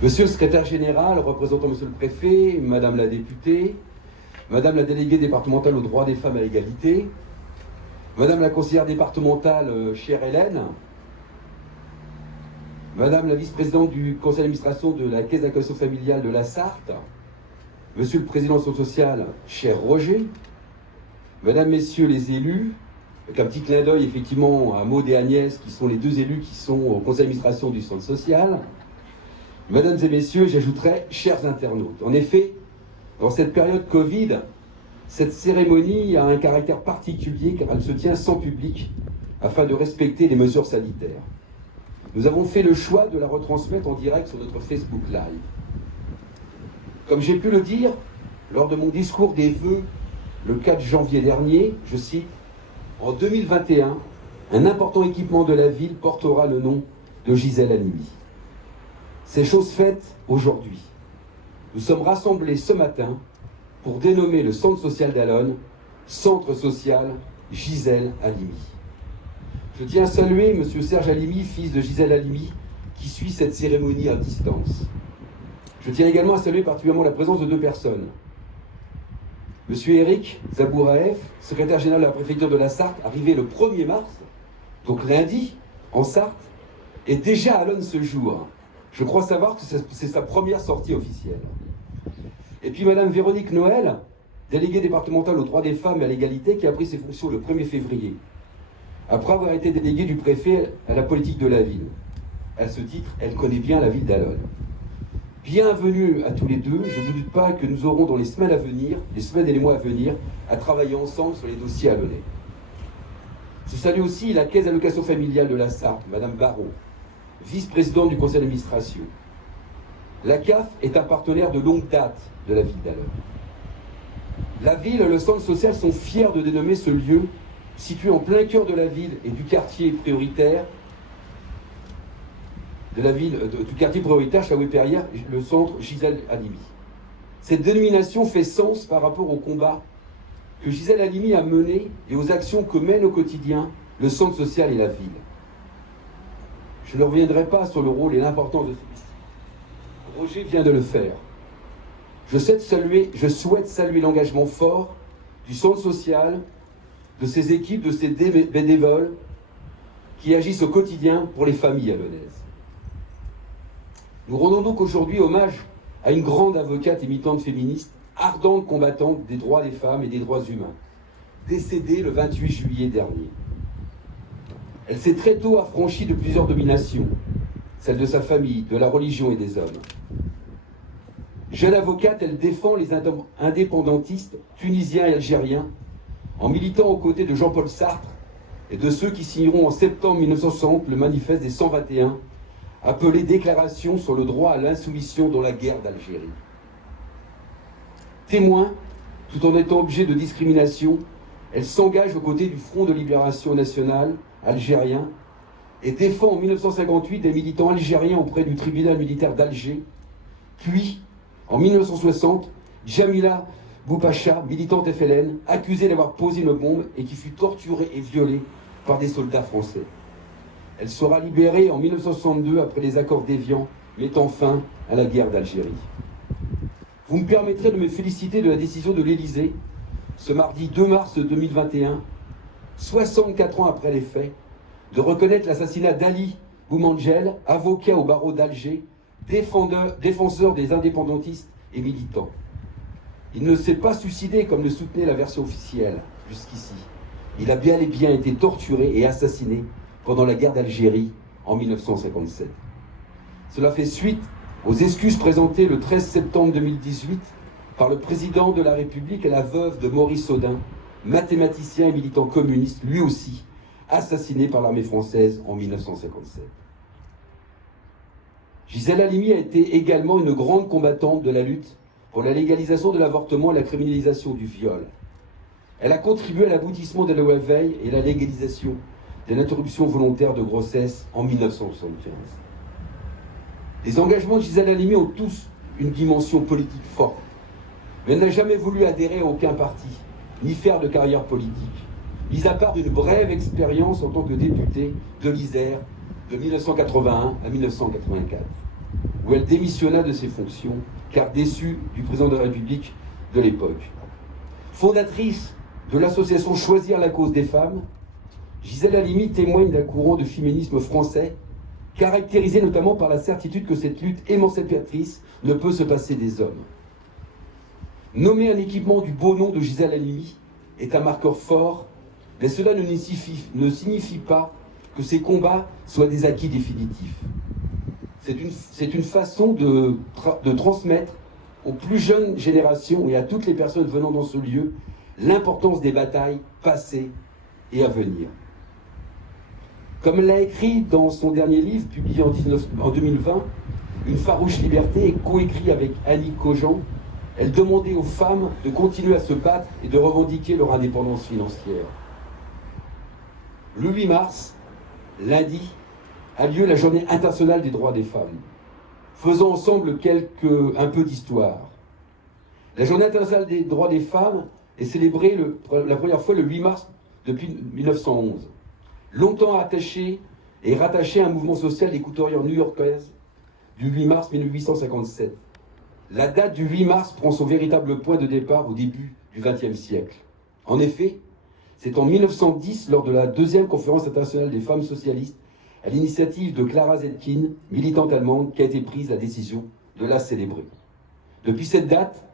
Monsieur le secrétaire général, représentant monsieur le préfet, madame la députée, madame la déléguée départementale aux droits des femmes et à l'égalité, madame la conseillère départementale, chère Hélène, madame la vice-présidente du conseil d'administration de la caisse d'allocation familiale de la Sarthe, monsieur le président de Centre social, cher Roger, mesdames, messieurs les élus, avec un petit clin d'œil effectivement à Maud et Agnès, qui sont les deux élus qui sont au conseil d'administration du centre social. Mesdames et messieurs, j'ajouterai chers internautes. En effet, dans cette période Covid, cette cérémonie a un caractère particulier car elle se tient sans public afin de respecter les mesures sanitaires. Nous avons fait le choix de la retransmettre en direct sur notre Facebook Live. Comme j'ai pu le dire lors de mon discours des vœux le 4 janvier dernier, je cite, « En 2021, un important équipement de la ville portera le nom de Gisèle Halimi. » C'est chose faite aujourd'hui. Nous sommes rassemblés ce matin pour dénommer le centre social d'Allonnes, Centre social Gisèle Halimi. Je tiens à saluer M. Serge Halimi, fils de Gisèle Halimi, qui suit cette cérémonie à distance. Je tiens également à saluer particulièrement la présence de deux personnes. M. Eric Zabouraev, secrétaire général de la préfecture de la Sarthe, arrivé le 1er mars, donc lundi, en Sarthe, est déjà à Allonnes ce jour. Je crois savoir que c'est sa première sortie officielle. Et puis Madame Véronique Noël, déléguée départementale aux droits des femmes et à l'égalité, qui a pris ses fonctions le 1er février, après avoir été déléguée du préfet à la politique de la ville. À ce titre, elle connaît bien la ville d'Allonnes. Bienvenue à tous les deux. Je ne doute pas que nous aurons dans les semaines à venir, les semaines et les mois à venir, à travailler ensemble sur les dossiers allonnais. Je salue aussi la caisse d'allocation familiale de la Sarthe, Madame Barraud, vice-présidente du conseil d'administration. La CAF est un partenaire de longue date de la ville d'Allonnes. La ville et le centre social sont fiers de dénommer ce lieu, situé en plein cœur de la ville et du quartier prioritaire, du quartier prioritaire Chaoué-Perrière, le centre Gisèle Halimi. Cette dénomination fait sens par rapport au combat que Gisèle Halimi a mené et aux actions que mène au quotidien le centre social et la ville. Je ne reviendrai pas sur le rôle et l'importance de celui-ci. Roger vient de le faire. Je souhaite saluer l'engagement fort du centre social, de ses équipes, de ses bénévoles qui agissent au quotidien pour les familles allonnaises. Nous rendons donc aujourd'hui hommage à une grande avocate et militante féministe, ardente combattante des droits des femmes et des droits humains, décédée le 28 juillet dernier. Elle s'est très tôt affranchie de plusieurs dominations, celle de sa famille, de la religion et des hommes. Jeune avocate, elle défend les indépendantistes tunisiens et algériens en militant aux côtés de Jean-Paul Sartre et de ceux qui signeront en septembre 1960 le manifeste des 121, appelé Déclaration sur le droit à l'insoumission dans la guerre d'Algérie. Témoin, tout en étant objet de discrimination, elle s'engage aux côtés du Front de libération nationale algérien et défend en 1958 des militants algériens auprès du tribunal militaire d'Alger, puis, en 1960, Jamila Boupacha, militante FLN, accusée d'avoir posé une bombe et qui fut torturée et violée par des soldats français. Elle sera libérée en 1962 après les accords d'Évian mettant fin à la guerre d'Algérie. Vous me permettrez de me féliciter de la décision de l'Élysée, ce mardi 2 mars 2021, 64 ans après les faits, de l'assassinat d'Ali Boumangel, avocat au barreau d'Alger, défenseur des indépendantistes et militants. Il ne s'est pas suicidé comme le soutenait la version officielle jusqu'ici. Il a bien et bien été torturé et assassiné pendant la guerre d'Algérie en 1957. Cela fait suite aux excuses présentées le 13 septembre 2018 par le président de la République et la veuve de Maurice Audin, mathématicien et militant communiste, lui aussi, assassiné par l'armée française en 1957. Gisèle Halimi a été également une grande combattante de la lutte pour la légalisation de l'avortement et la criminalisation du viol. Elle a contribué à l'aboutissement de la loi Veil et la légalisation de l'interruption volontaire de grossesse en 1975. Les engagements de Gisèle Halimi ont tous une dimension politique forte, mais elle n'a jamais voulu adhérer à aucun parti, ni faire de carrière politique, mis à part d'une brève expérience en tant que députée de l'Isère de 1981 à 1984, où elle démissionna de ses fonctions, car déçue du président de la République de l'époque. Fondatrice de l'association Choisir la cause des femmes, Gisèle Halimi témoigne d'un courant de féminisme français, caractérisé notamment par la certitude que cette lutte émancipatrice ne peut se passer des hommes. Nommer un équipement du beau nom de Gisèle Halimi est un marqueur fort, mais cela ne signifie pas que ces combats soient des acquis définitifs. C'est une façon de transmettre aux plus jeunes générations et à toutes les personnes venant dans ce lieu l'importance des batailles passées et à venir. Comme elle l'a écrit dans son dernier livre, publié en 2020, Une farouche liberté, et coécrit avec Annie Cogent, elle demandait aux femmes de continuer à se battre et de revendiquer leur indépendance financière. Le 8 mars, lundi, a lieu la Journée internationale des droits des femmes. Faisons ensemble un peu d'histoire. La Journée internationale des droits des femmes est célébrée la première fois le 8 mars depuis 1911. Longtemps attaché et rattaché à un mouvement social des couturières new-yorkaises du 8 mars 1857. La date du 8 mars prend son véritable point de départ au début du XXe siècle. En effet, c'est en 1910, lors de la deuxième conférence internationale des femmes socialistes, à l'initiative de Clara Zetkin, militante allemande, qu'a été prise la décision de la célébrer. Depuis cette date,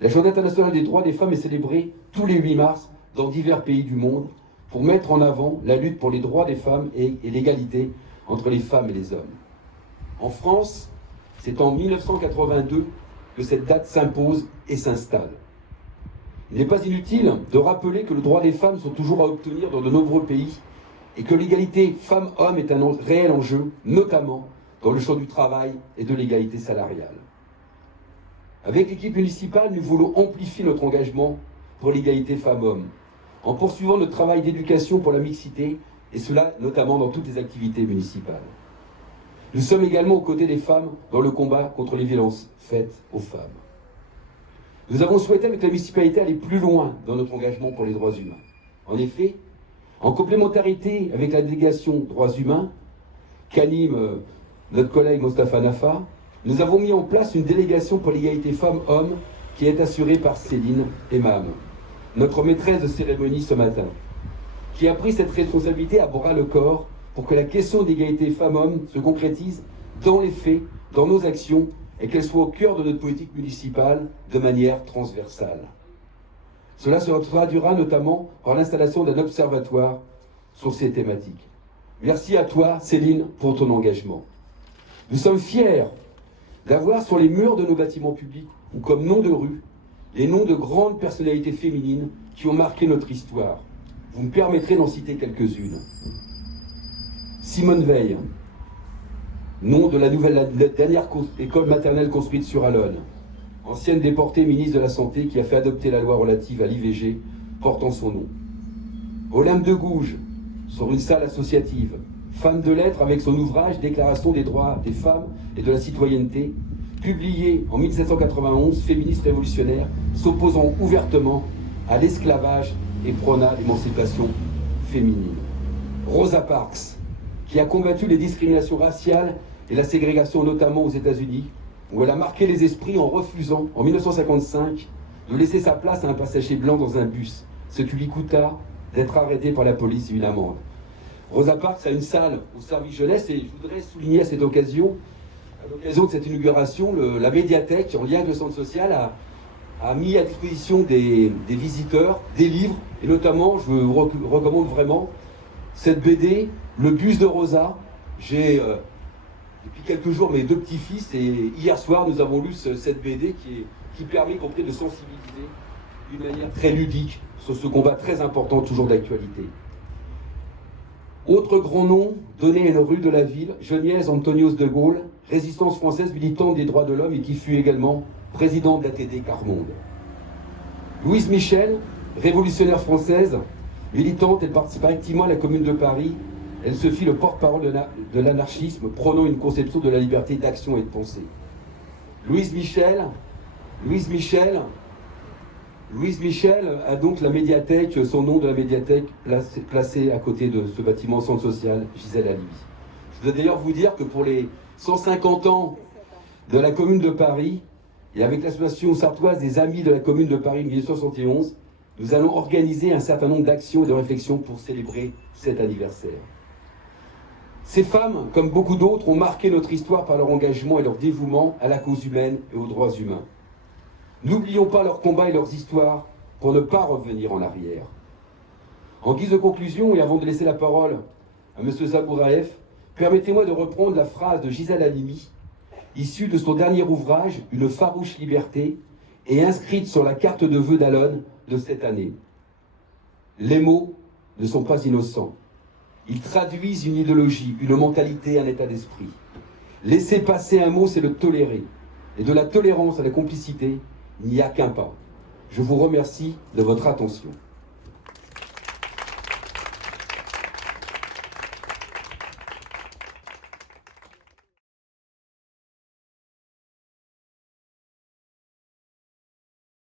la Journée internationale des droits des femmes est célébrée tous les 8 mars dans divers pays du monde pour mettre en avant la lutte pour les droits des femmes et l'égalité entre les femmes et les hommes. En France, c'est en 1982 que cette date s'impose et s'installe. Il n'est pas inutile de rappeler que les droits des femmes sont toujours à obtenir dans de nombreux pays et que l'égalité femmes-hommes est un réel enjeu, notamment dans le champ du travail et de l'égalité salariale. Avec l'équipe municipale, nous voulons amplifier notre engagement pour l'égalité femmes-hommes, en poursuivant notre travail d'éducation pour la mixité, et cela notamment dans toutes les activités municipales. Nous sommes également aux côtés des femmes dans le combat contre les violences faites aux femmes. Nous avons souhaité avec la municipalité aller plus loin dans notre engagement pour les droits humains. En effet, en complémentarité avec la délégation droits humains, qu'anime notre collègue Mostafa Nafa, nous avons mis en place une délégation pour l'égalité femmes-hommes qui est assurée par Céline Emam, notre maîtresse de cérémonie ce matin, qui a pris cette responsabilité à bras le corps pour que la question d'égalité femmes-hommes se concrétise dans les faits, dans nos actions, et qu'elle soit au cœur de notre politique municipale de manière transversale. Cela se traduira notamment par l'installation d'un observatoire sur ces thématiques. Merci à toi, Céline, pour ton engagement. Nous sommes fiers d'avoir sur les murs de nos bâtiments publics, ou comme nom de rue, les noms de grandes personnalités féminines qui ont marqué notre histoire. Vous me permettrez d'en citer quelques-unes. Simone Veil, nom de la dernière école maternelle construite sur Allonne, ancienne déportée ministre de la Santé qui a fait adopter la loi relative à l'IVG portant son nom. Olympe de Gouges, sur une salle associative, femme de lettres avec son ouvrage Déclaration des droits des femmes et de la citoyenneté, publié en 1791, féministe révolutionnaire, s'opposant ouvertement à l'esclavage et prôna l'émancipation féminine. Rosa Parks, qui a combattu les discriminations raciales et la ségrégation notamment aux États-Unis, où elle a marqué les esprits en refusant, en 1955, de laisser sa place à un passager blanc dans un bus, ce qui lui coûta d'être arrêté par la police et une amende. Rosa Parks a une salle au service jeunesse et je voudrais souligner à l'occasion de cette inauguration, la médiathèque, en lien avec le centre social, a mis à disposition des visiteurs des livres, et notamment, je vous recommande vraiment cette BD, Le bus de Rosa. J'ai depuis quelques jours mes deux petits-fils et hier soir nous avons lu cette BD qui permet compris de sensibiliser d'une manière très ludique sur ce combat très important, toujours d'actualité. Autre grand nom donné à une rue de la ville, Geneviève Antonios de Gaulle, résistance française militante des droits de l'homme et qui fut également présidente de l'ATD Quart-Monde. Louise Michel, révolutionnaire française, militante, elle participa activement à la Commune de Paris. Elle se fit le porte-parole de l'anarchisme, prônant une conception de la liberté d'action et de pensée. Louise Michel a donc la médiathèque, son nom de la médiathèque placé à côté de ce bâtiment centre social Gisèle Halimi. Je voudrais d'ailleurs vous dire que pour les 150 ans de la Commune de Paris et avec l'association sartoise des Amis de la Commune de Paris 1971, nous allons organiser un certain nombre d'actions et de réflexions pour célébrer cet anniversaire. Ces femmes, comme beaucoup d'autres, ont marqué notre histoire par leur engagement et leur dévouement à la cause humaine et aux droits humains. N'oublions pas leurs combats et leurs histoires pour ne pas revenir en arrière. En guise de conclusion, et avant de laisser la parole à M. Zabouraev, permettez-moi de reprendre la phrase de Gisèle Halimi, issue de son dernier ouvrage, Une farouche liberté, et inscrite sur la carte de vœux d'Alonne de cette année. Les mots ne sont pas innocents. Ils traduisent une idéologie, une mentalité, un état d'esprit. Laisser passer un mot, c'est le tolérer. Et de la tolérance à la complicité, il n'y a qu'un pas. Je vous remercie de votre attention.